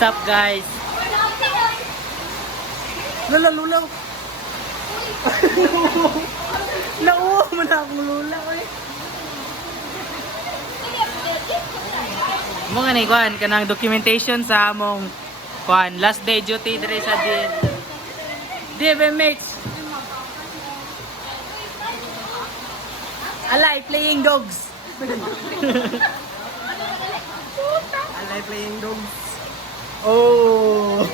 What's up, guys? Lulaw, lulaw. Nauwa mo na akong lulaw eh. Mga ni kuan kanang documentation sa among kuan last day duty dire sa DBMX. Alay playing dogs. Alay playing dogs. Oh.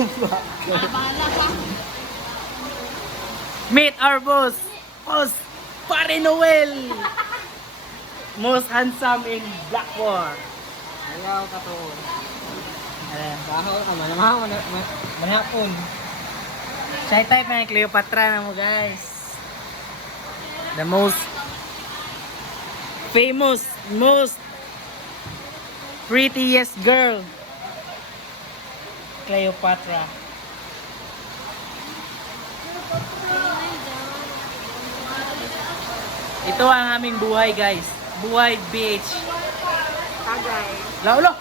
Meet our boss. Boss Pare Noel. Most handsome in Blackmore. Ayaw ka to. Baho ka man. Manhapon. Shy type na yung Cleopatra na mo, guys. The most famous, most prettiest girl. Cleopatra. Ito ang aming buhay, guys. Buhay beach. Tagay. Laulo!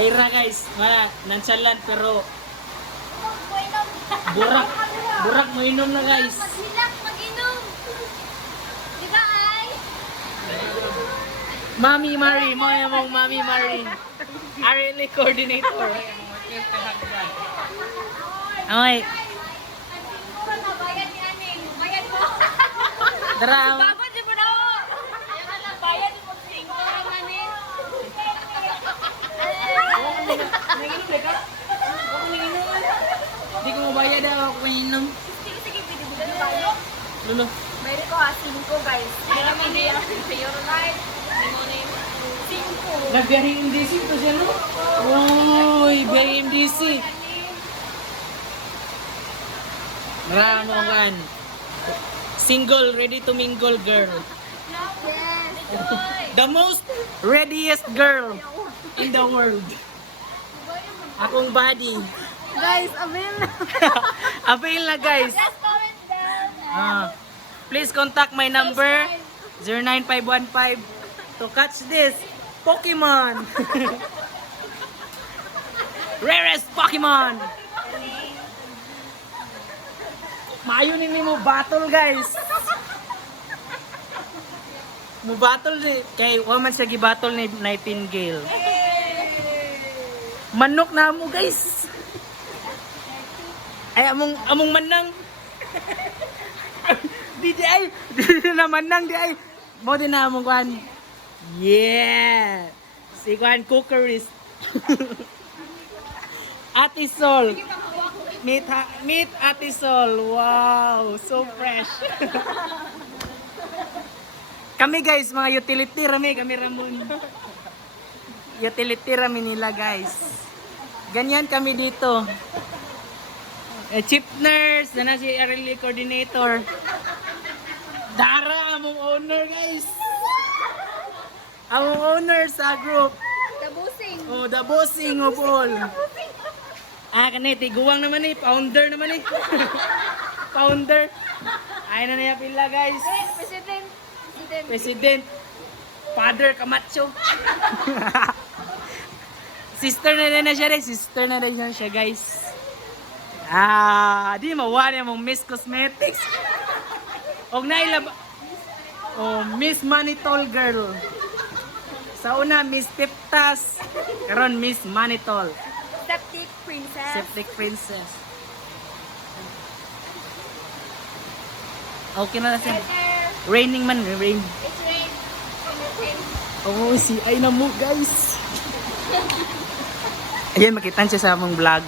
Ayra, guys. Nansalan pero burak mo inom na, guys. Mag-hilak, mag-inom. Di ba ay? Mami Marie, mo yung Mami Marie. RLA coordinator. Okay. Bayad ni Aning. Bayad mo. Tara. Bago, di mo na ako. Ayaw lang, bayad mo. Tingko lang, Aning. Hindi ko mabayad ako kung inom. Sige, sige, bibigyan tayo. Lulo. Mayroon ko 5 guys. Kaya naman din ang fair life. Nag-biyahe MDC to siya, no? Uy, biyahe MDC. Maramo kan. Single, ready to mingle girl. The most readiest girl in the world. Akong body. Guys, avail na. Avail na, guys. Just comment down. Please contact my number 09515 to catch this Pokemon. Rarest Pokemon. Maayo nini mo battle, guys. Mo battle ni kay wa man siya gi-battle ni Nightingale. Manok na mo, guys. Ay among manang. Di na manang di ay. Mo din na among kuan. Yeah. Si kuan cookeries. Ate Sol. Meet Ate Sol. Wow, so fresh. Kami, guys, mga utility kami Ramon. Utility nila, guys. Ganyan kami dito. Chief nurse, na si RLA coordinator. Dara, among owner, guys. Among owner sa group. Tabusing. Oh, the bossing of all. Kanay, tiguwang naman eh. Founder naman eh. Founder. Ay na niya pila, guys. President. President. Father Camacho. Sister na rin na siya rin. Sister na rin siya, guys. Di mawari mong Miss Cosmetics. Og nailab. Oh, Miss Manitol girl. Sa una, Miss Piptas. Karon Miss Manitol. Septic princess. Septic princess. Okay na siya. Raining man, rain. It's rain. Oh, si ay na mo, guys. Ayan, makita siya sa among vlog.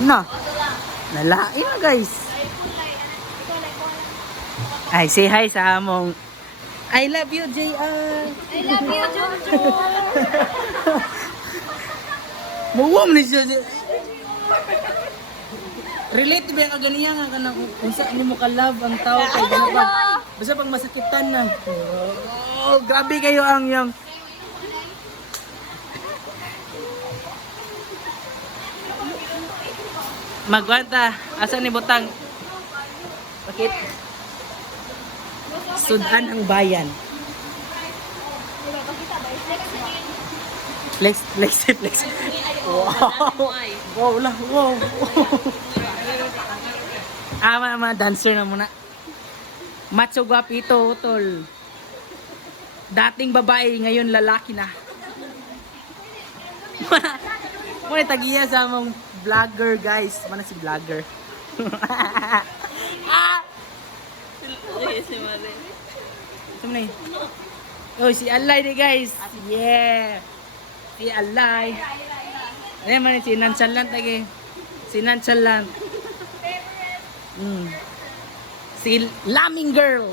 Ano? Nalain na, guys. Ay, say hi sa among I love you, JR. I love you, Jojo. Mawam ni siya. Relate ba ka ganiya nga kanang kung saan mo ka-love ang tao kay basta pag masakitan na. Oh, grabe kayo ang yang. Magwanta, asa ni butang? Bakit? Sudan ang bayan. Flex, flex, flex. Wow. Wow lah, wow. Mga dancer na muna. Macho guapito, tol. Dating babae, ngayon lalaki na. Muna tagiya sa mong vlogger, guys. Mana si vlogger? Saan na oh, si Alay di guys. Yeah. Si Alay. Ayan man si Nanchalant lagi. Si Nanchalant. Si Laming Girl.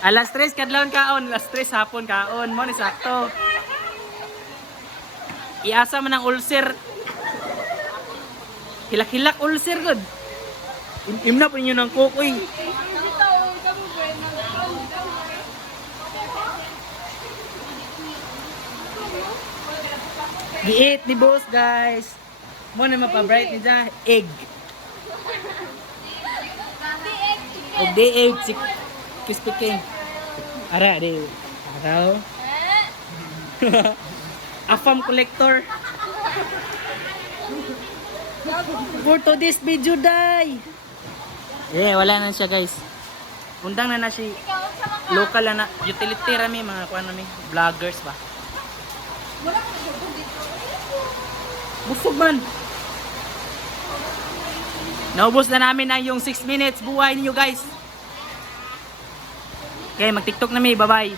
Alas 3 kadlawon kaon, alas 3 hapon kaon. Mo ni sakto. Iasa man ang ulcer. Hilak-hilak ulcer good. Imna po ninyo ng kukoy. Giit ni boss guys. Mo na mapabright ni dyan. Egg. Og di egg. Crispy king. Ara di. Araw. Afam collector. For today's video day. Wala na siya guys. Undang na siya. Local na utility rami mga kuan nami vloggers ba. Busog man. Naubos na namin ang yung 6 minutes buhay niyo guys. Okay, mag-TikTok na mi. Bye-bye.